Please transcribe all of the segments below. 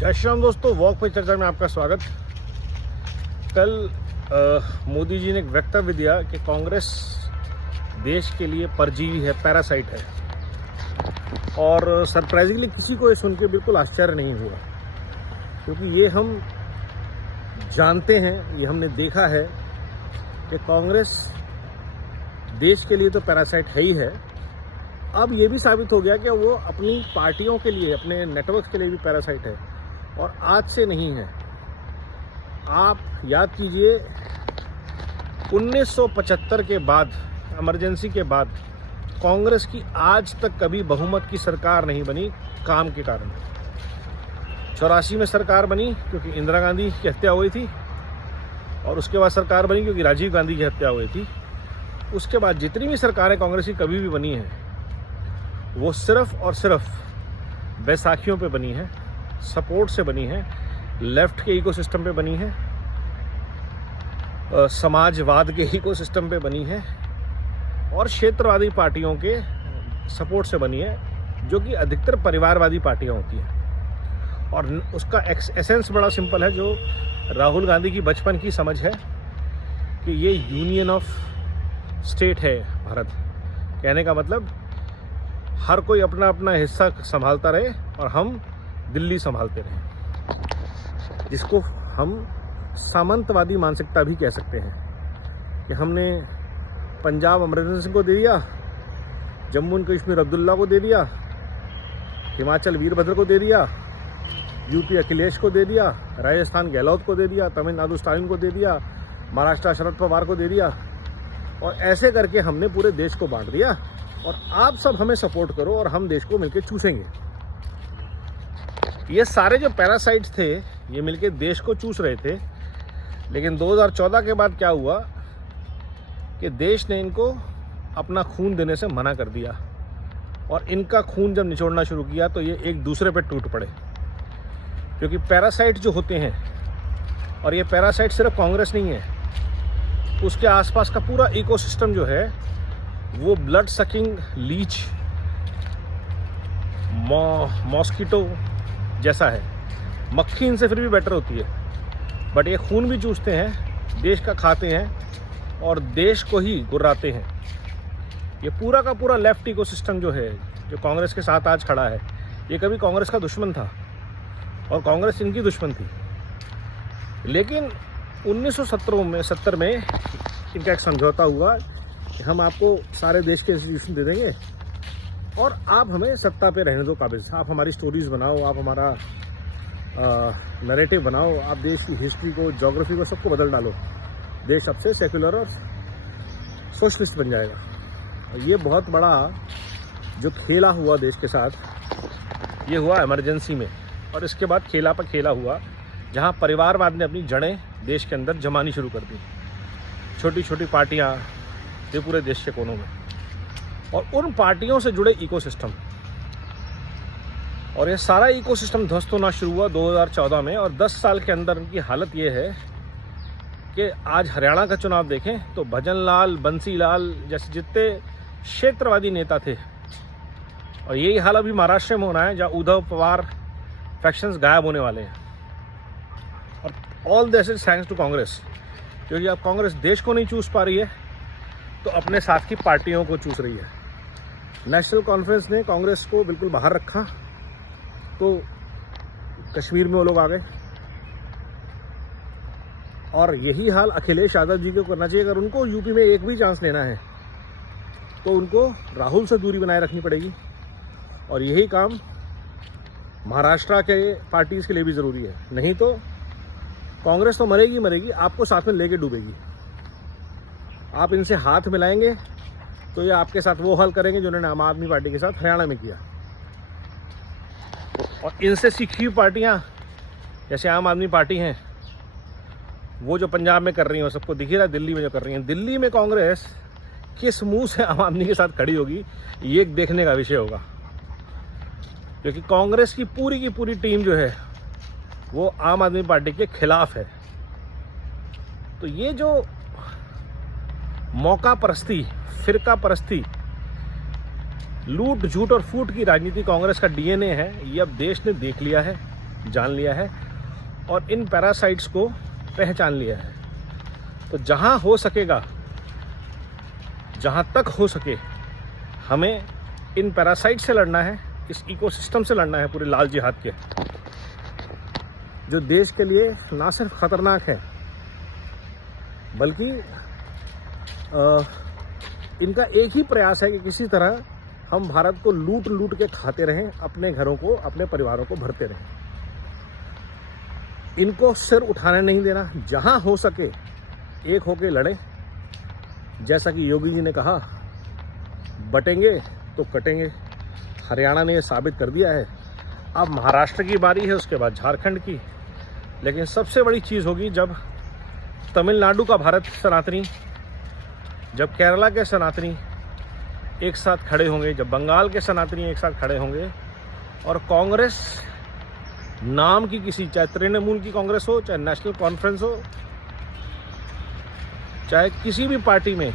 जय श्री राम दोस्तों, वॉक पे चर्चा में आपका स्वागत। कल मोदी जी ने एक वक्तव्य दिया कि कांग्रेस देश के लिए परजीवी है, पैरासाइट है। और सरप्राइजिंगली किसी को ये सुन के बिल्कुल आश्चर्य नहीं हुआ, क्योंकि ये हम जानते हैं, ये हमने देखा है कि कांग्रेस देश के लिए तो पैरासाइट है ही है। अब ये भी साबित हो गया कि वो अपनी पार्टियों के लिए, अपने नेटवर्क के लिए भी पैरासाइट है। और आज से नहीं है। आप याद कीजिए, 1975 के बाद, इमरजेंसी के बाद कांग्रेस की आज तक कभी बहुमत की सरकार नहीं बनी काम के कारण। 84 में सरकार बनी क्योंकि इंदिरा गांधी की हत्या हुई थी, और उसके बाद सरकार बनी क्योंकि राजीव गांधी की हत्या हुई थी। उसके बाद जितनी भी सरकारें कांग्रेस की कभी भी बनी हैं, वो सिर्फ और सिर्फ बैसाखियों पे बनी है, सपोर्ट से बनी है, लेफ्ट के इकोसिस्टम पे बनी है, समाजवाद के इकोसिस्टम पे बनी है, और क्षेत्रवादी पार्टियों के सपोर्ट से बनी है, जो कि अधिकतर परिवारवादी पार्टियां होती हैं। और उसका एसेंस बड़ा सिंपल है, जो राहुल गांधी की बचपन की समझ है कि ये यूनियन ऑफ स्टेट है भारत। कहने का मतलब हर कोई अपना अपना हिस्सा संभालता रहे और हम दिल्ली संभालते रहे, जिसको हम सामंतवादी मानसिकता भी कह सकते हैं। कि हमने पंजाब अमरिंदर सिंह को दे दिया, जम्मू एंड कश्मीर अब्दुल्ला को दे दिया, हिमाचल वीरभद्र को दे दिया, यूपी अखिलेश को दे दिया, राजस्थान गहलोत को दे दिया, तमिलनाडु स्टालिन को दे दिया, महाराष्ट्र शरद पवार को दे दिया, और ऐसे करके हमने पूरे देश को बांट दिया। और आप सब हमें सपोर्ट करो और हम देश को मिलकर चूसेंगे। ये सारे जो पैरासाइट्स थे, ये मिलके देश को चूस रहे थे। लेकिन 2014 के बाद क्या हुआ कि देश ने इनको अपना खून देने से मना कर दिया, और इनका खून जब निचोड़ना शुरू किया तो ये एक दूसरे पे टूट पड़े। क्योंकि पैरासाइट जो होते हैं, और ये पैरासाइट सिर्फ कांग्रेस नहीं है, उसके आसपास का पूरा इकोसिस्टम जो है वो ब्लड सकिंग लीच मॉस्किटो जैसा है। मक्खी इनसे फिर भी बेटर होती है, बट ये खून भी चूसते हैं, देश का खाते हैं और देश को ही गुर्राते हैं। ये पूरा का पूरा लेफ्ट इकोसिस्टम जो है, जो कांग्रेस के साथ आज खड़ा है, ये कभी कांग्रेस का दुश्मन था और कांग्रेस इनकी दुश्मन थी। लेकिन 1970 में इनका एक समझौता हुआ कि हम आपको सारे देश के इंस्टीट्यूशन दे देंगे और आप हमें सत्ता पे रहने दो काबिज। आप हमारी स्टोरीज बनाओ, आप हमारा नैरेटिव बनाओ, आप देश की हिस्ट्री को, ज्योग्राफी को, सबको बदल डालो। देश अब से सेक्युलर और सोशलिस्ट बन जाएगा। और ये बहुत बड़ा जो खेला हुआ देश के साथ, ये हुआ इमरजेंसी में। और इसके बाद खेला पर खेला हुआ, जहाँ परिवारवाद ने अपनी जड़ें देश के अंदर जमानी शुरू कर दी। छोटी छोटी पार्टियाँ ये पूरे देश के कोनों में, और उन पार्टियों से जुड़े इकोसिस्टम, और ये सारा इकोसिस्टम ध्वस्त होना शुरू हुआ 2014 में। और 10 साल के अंदर उनकी हालत ये है कि आज हरियाणा का चुनाव देखें तो भजन लाल, बंसी लाल जैसे जितने क्षेत्रवादी नेता थे, और यही हाल अभी महाराष्ट्र में होना है, जहाँ उद्धव पवार फैक्शंस गायब होने वाले हैं। और all this is thanks to Congress, क्योंकि अब कांग्रेस देश को नहीं चूस पा रही है तो अपने साथ की पार्टियों को चूस रही है। नेशनल कॉन्फ्रेंस ने कांग्रेस को बिल्कुल बाहर रखा, तो कश्मीर में वो लोग आ गए। और यही हाल अखिलेश यादव जी को करना चाहिए। अगर उनको यूपी में एक भी चांस लेना है तो उनको राहुल से दूरी बनाए रखनी पड़ेगी, और यही काम महाराष्ट्र के पार्टीज के लिए भी ज़रूरी है। नहीं तो कांग्रेस तो मरेगी मरेगी, आपको साथ में लेके डूबेगी। आप इनसे हाथ मिलाएंगे तो ये आपके साथ वो हल करेंगे जो उन्होंने आम आदमी पार्टी के साथ हरियाणा में किया। और इनसे सीखी हुई पार्टियां जैसे आम आदमी पार्टी हैं, वो जो पंजाब में कर रही हैं, वो सबको दिख ही रहा है। दिल्ली में जो कर रही हैं, दिल्ली में कांग्रेस किस मुंह से आम आदमी के साथ खड़ी होगी, ये देखने का विषय होगा। क्योंकि कांग्रेस की पूरी टीम जो है वो आम आदमी पार्टी के खिलाफ है। तो ये जो मौका परस्ती, फिरका परस्ती, लूट झूठ और फूट की राजनीति कांग्रेस का डीएनए है, ये अब देश ने देख लिया है। जान लिया है और इन पैरासाइट्स को पहचान लिया है। तो जहाँ हो सकेगा, जहाँ तक हो सके, हमें इन पैरासाइट से लड़ना है, इस इकोसिस्टम से लड़ना है, पूरे लाल जिहाद के, जो देश के लिए ना सिर्फ खतरनाक है बल्कि इनका एक ही प्रयास है कि किसी तरह हम भारत को लूट लूट के खाते रहें, अपने घरों को, अपने परिवारों को भरते रहें। इनको सिर उठाने नहीं देना, जहां हो सके एक होके लड़ें। जैसा कि योगी जी ने कहा, बटेंगे तो कटेंगे। हरियाणा ने ये साबित कर दिया है। अब महाराष्ट्र की बारी है, उसके बाद झारखंड की। लेकिन सबसे बड़ी चीज़ होगी जब तमिलनाडु का भारत सनातनी, जब केरला के सनातनी एक साथ खड़े होंगे, जब बंगाल के सनातनी एक साथ खड़े होंगे और कांग्रेस नाम की किसी, चाहे तृणमूल की कांग्रेस हो, चाहे नेशनल कॉन्फ्रेंस हो, चाहे किसी भी पार्टी में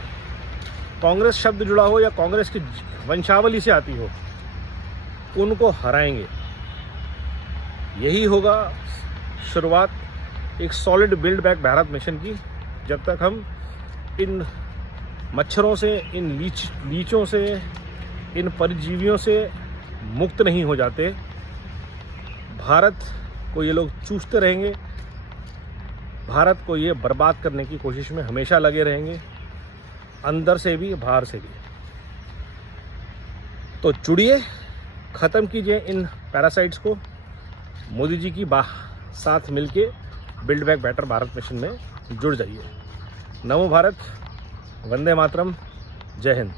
कांग्रेस शब्द जुड़ा हो या कांग्रेस की वंशावली से आती हो, उनको हराएंगे। यही होगा शुरुआत एक solid build back Bharat mission की। जब तक हम इन मच्छरों से, इन लीचों से, इन परजीवियों से मुक्त नहीं हो जाते, भारत को ये लोग चूसते रहेंगे। भारत को ये बर्बाद करने की कोशिश में हमेशा लगे रहेंगे, अंदर से भी बाहर से भी। तो जुड़िए, ख़त्म कीजिए इन पैरासाइट्स को। मोदी जी की साथ मिलके build back better Bharat mission में जुड़ जाइए। नमो भारत, वंदे मातरम, जय हिंद।